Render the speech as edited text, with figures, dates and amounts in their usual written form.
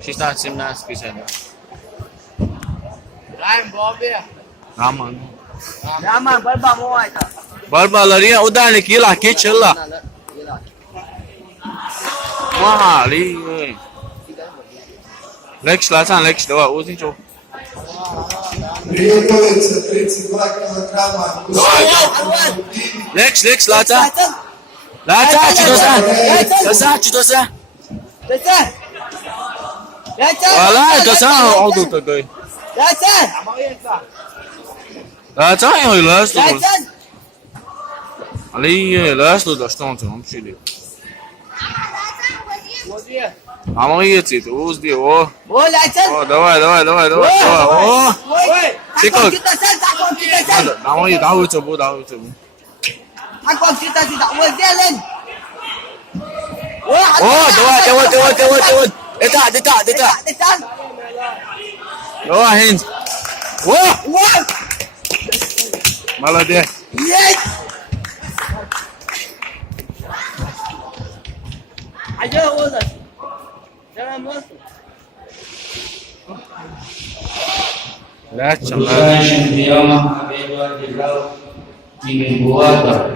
16-17 специально. Ryan Bobby. Aman. Yaman balba mo ito. Barbaları udah kila kecil lah. Mahal ini. Lex lasan Lex давай uzin čo. Приходится 32 килограмма. Lex lasan. Lasan dosa. Dasar. Dasar. Wallahi dosa oldu tabii. Dasar. Lasan ya las tu. Dasar. Ali las tu da что он вообще. Мама едет, узди, о. О, Dasar. О, давай. О. Takut kita sel, takut kita sel. Mama ये दाऊ coba. Takut kita tidak boleh jalan. Oh, давай. Eta. Dasar. Давай, hands. Wah, Wah. молодец. Yes. Ayo, Ozan. Jangan masuk. Lacam. Perusahaan yang diamah Habibah di laut di membuat